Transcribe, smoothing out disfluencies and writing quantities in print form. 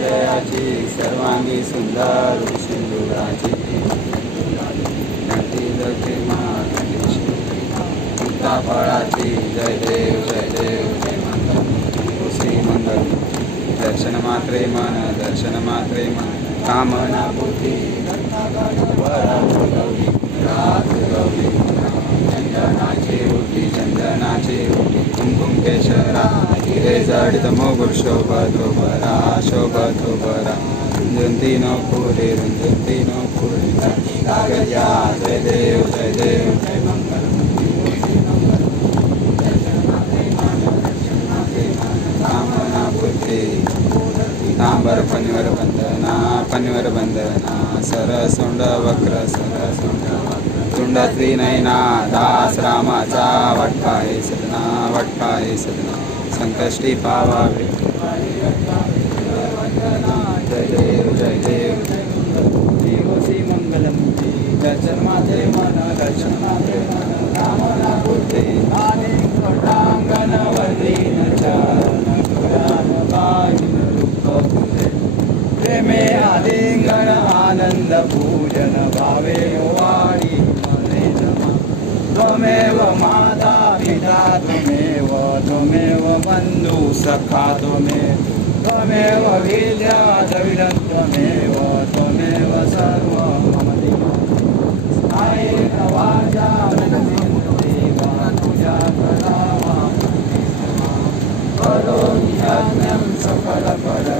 जयाची सर्वांगी सुंदर सिंधुराची मुक्ता फळाची जय देव जय देव जय मंगल श्री मंगल दर्शन मात्रे मन कामना बुद्धी चंदनाची कुमकुम केशरा हिरे जडित मोगुर शोभतो बरा रुंजती नो पुरे कागजा जय देव जय मंगल कामना बुद्धी तांबर पनिवर बंदना सरसोंड वक्र तुंड त्रिनयना दास रामाचा वटका हे सदना संकष्टी पावावे जय देव श्री मंगलम दर्शन मात्रे मन कामना बुद्धे आणि पटांगण वर्णीन प्रेमे आलिंगन आनंद पूजन भावे वाणी त्वमेव माता पिता त्वमेव बंधु सखा त्वमेव विद्या द्रविडं त्वमेव सर्व मम कायेन वाचा मनसेन्द्रियेण पूजा करोमि यज्ञं सकलफलदायकं